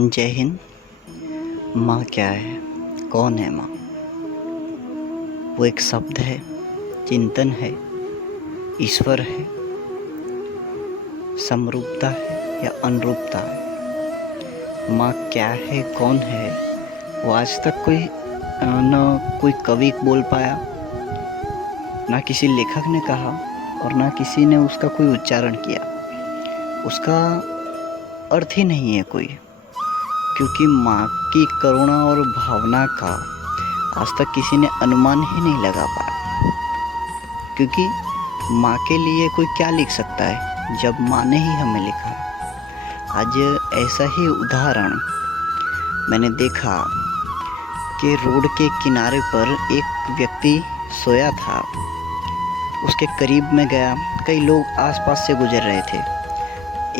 जय हिंद। माँ क्या है? कौन है माँ? वो एक शब्द है, चिंतन है, ईश्वर है, समरूपता है या अनुरूपता है। माँ क्या है, कौन है, वो आज तक कोई कवि बोल पाया, ना किसी लेखक ने कहा और ना किसी ने उसका कोई उच्चारण किया। उसका अर्थ ही नहीं है कोई, क्योंकि माँ की करुणा और भावना का आज तक किसी ने अनुमान ही नहीं लगा पाया। क्योंकि माँ के लिए कोई क्या लिख सकता है जब माँ ने ही हमें लिखा है। आज ऐसा ही उदाहरण मैंने देखा कि रोड के किनारे पर एक व्यक्ति सोया था। उसके करीब में गया, कई लोग आसपास से गुजर रहे थे।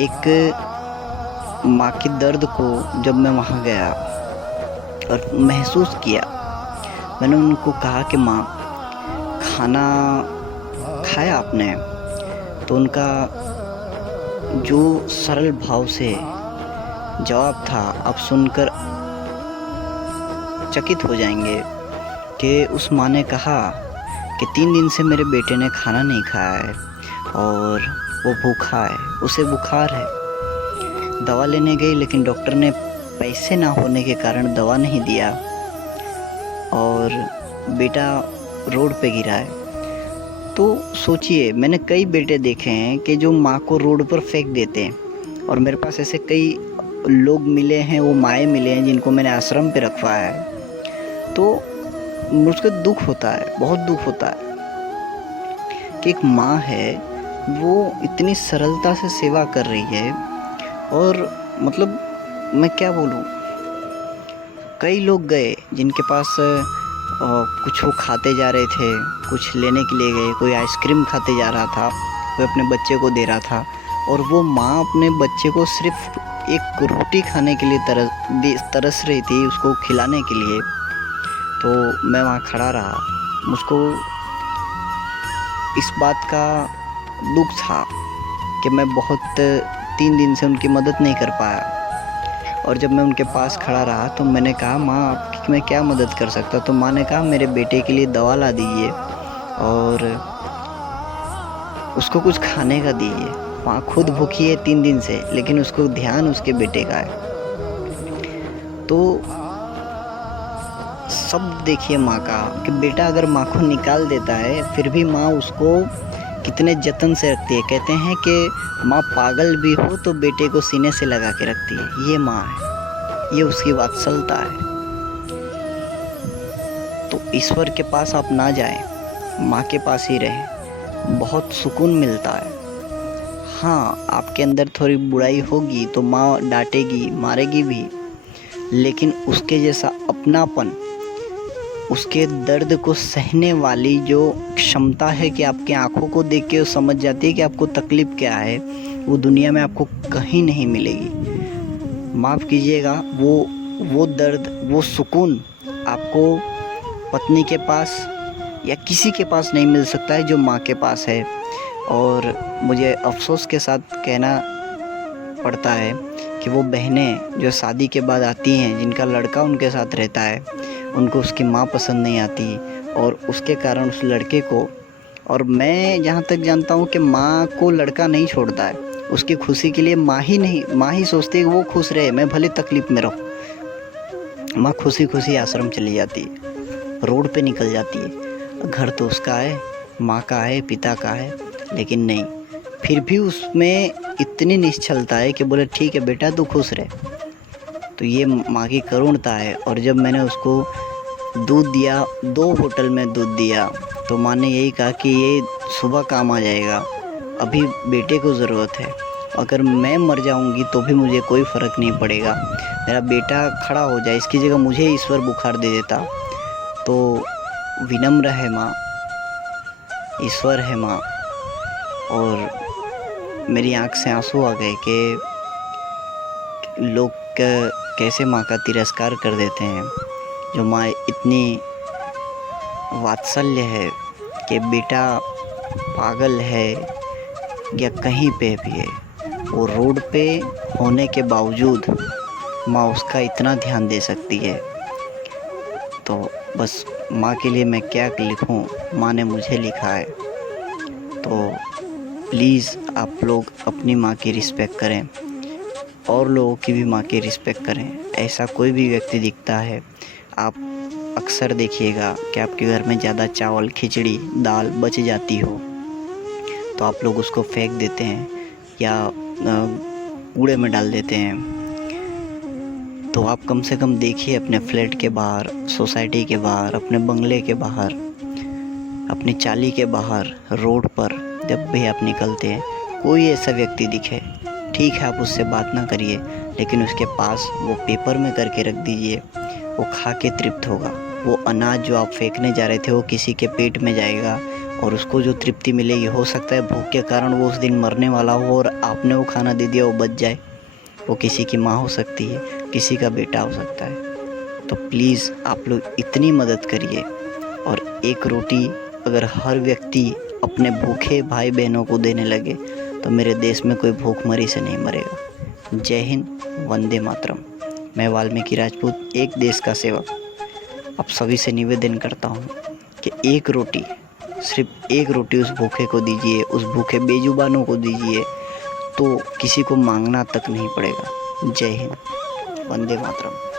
एक माँ के दर्द को जब मैं वहाँ गया और महसूस किया, मैंने उनको कहा कि माँ, खाना खाया आपने? तो उनका जो सरल भाव से जवाब था, आप सुनकर चकित हो जाएंगे कि उस माँ ने कहा कि 3 दिन से मेरे बेटे ने खाना नहीं खाया है और वो भूखा है, उसे बुखार है। दवा लेने गई लेकिन डॉक्टर ने पैसे ना होने के कारण दवा नहीं दिया और बेटा रोड पे गिरा है। तो सोचिए, मैंने कई बेटे देखे हैं कि जो माँ को रोड पर फेंक देते हैं, और मेरे पास ऐसे कई लोग मिले हैं, वो माएँ मिले हैं जिनको मैंने आश्रम पे रखवाया है। तो मुझको दुख होता है, बहुत दुख होता है कि एक माँ है, वो इतनी सरलता से सेवा कर रही है। और मतलब मैं क्या बोलूँ, कई लोग गए जिनके पास कुछ वो खाते जा रहे थे, कुछ लेने के लिए गए, कोई आइसक्रीम खाते जा रहा था, कोई अपने बच्चे को दे रहा था, और वो माँ अपने बच्चे को सिर्फ एक रोटी खाने के लिए तरस रही थी, उसको खिलाने के लिए। तो मैं वहाँ खड़ा रहा। मुझको इस बात का दुख था कि मैं बहुत 3 दिन से उनकी मदद नहीं कर पाया। और जब मैं उनके पास खड़ा रहा तो मैंने कहा, माँ आपकी मैं क्या मदद कर सकता? तो माँ ने कहा, मेरे बेटे के लिए दवा ला दीजिए और उसको कुछ खाने का दीजिए। माँ खुद भूखी है 3 दिन से, लेकिन उसको ध्यान उसके बेटे का है। तो सब देखिए माँ का, कि बेटा अगर माँ को निकाल देता है फिर भी माँ उसको कितने जतन से रखती है। कहते हैं कि माँ पागल भी हो तो बेटे को सीने से लगा के रखती है। ये माँ है, ये उसकी वात्सलता है। तो ईश्वर के पास आप ना जाएं, माँ के पास ही रहें, बहुत सुकून मिलता है। हाँ, आपके अंदर थोड़ी बुराई होगी तो माँ डांटेगी, मारेगी भी, लेकिन उसके जैसा अपनापन, उसके दर्द को सहने वाली जो क्षमता है कि आपकी आंखों को देख के वो समझ जाती है कि आपको तकलीफ़ क्या है, वो दुनिया में आपको कहीं नहीं मिलेगी। माफ़ कीजिएगा, वो दर्द, वो सुकून आपको पत्नी के पास या किसी के पास नहीं मिल सकता है जो माँ के पास है। और मुझे अफ़सोस के साथ कहना पड़ता है कि वो बहनें जो शादी के बाद आती हैं, जिनका लड़का उनके साथ रहता है, उनको उसकी माँ पसंद नहीं आती, और उसके कारण उस लड़के को, और मैं जहाँ तक जानता हूँ कि माँ को लड़का नहीं छोड़ता है, उसकी खुशी के लिए माँ ही सोचती है कि वो खुश रहे, मैं भले तकलीफ़ में रहूँ। माँ खुशी खुशी आश्रम चली जाती है, रोड पे निकल जाती है। घर तो उसका है, माँ का है, पिता का है, लेकिन नहीं, फिर भी उसमें इतनी निश्चलता है कि बोले ठीक है बेटा, तू खुश रहे। तो ये माँ की करुणता है। और जब मैंने उसको दूध दिया, 2 बोतल में दूध दिया, तो माँ ने यही कहा कि ये सुबह काम आ जाएगा, अभी बेटे को ज़रूरत है। अगर मैं मर जाऊंगी तो भी मुझे कोई फ़र्क नहीं पड़ेगा, मेरा बेटा खड़ा हो जाए, इसकी जगह मुझे ईश्वर बुखार दे देता। तो विनम्र है माँ, ईश्वर है माँ। और मेरी आँख से आंसू आ गए कि लोग कैसे माँ का तिरस्कार कर देते हैं। जो माँ इतनी वात्सल्य है कि बेटा पागल है या कहीं पे भी है, वो रोड पे होने के बावजूद माँ उसका इतना ध्यान दे सकती है। तो बस माँ के लिए मैं क्या लिखूं, माँ ने मुझे लिखा है। तो प्लीज़ आप लोग अपनी माँ की रिस्पेक्ट करें और लोगों की भी माँ की रिस्पेक्ट करें। ऐसा कोई भी व्यक्ति दिखता है, आप अक्सर देखिएगा कि आपके घर में ज़्यादा चावल, खिचड़ी, दाल बच जाती हो तो आप लोग उसको फेंक देते हैं या कूड़े में डाल देते हैं। तो आप कम से कम देखिए अपने फ्लैट के बाहर, सोसाइटी के बाहर, अपने बंगले के बाहर, अपनी चाली के बाहर, रोड पर जब भी आप निकलते हैं, कोई ऐसा व्यक्ति दिखे, ठीक है आप उससे बात ना करिए, लेकिन उसके पास वो पेपर में करके रख दीजिए। वो खा के तृप्त होगा। वो अनाज जो आप फेंकने जा रहे थे वो किसी के पेट में जाएगा और उसको जो तृप्ति मिलेगी, हो सकता है भूख के कारण वो उस दिन मरने वाला हो और आपने वो खाना दे दिया, वो बच जाए। वो किसी की माँ हो सकती है, किसी का बेटा हो सकता है। तो प्लीज़ आप लोग इतनी मदद करिए। और एक रोटी अगर हर व्यक्ति अपने भूखे भाई बहनों को देने लगे तो मेरे देश में कोई भूखमरी से नहीं मरेगा। जय हिंद, वंदे मातरम। मैं वाल्मीकि राजपूत, एक देश का सेवक, आप सभी से निवेदन करता हूँ कि एक रोटी, सिर्फ एक रोटी उस भूखे को दीजिए, उस भूखे बेजुबानों को दीजिए, तो किसी को मांगना तक नहीं पड़ेगा। जय हिंद, वंदे मातरम।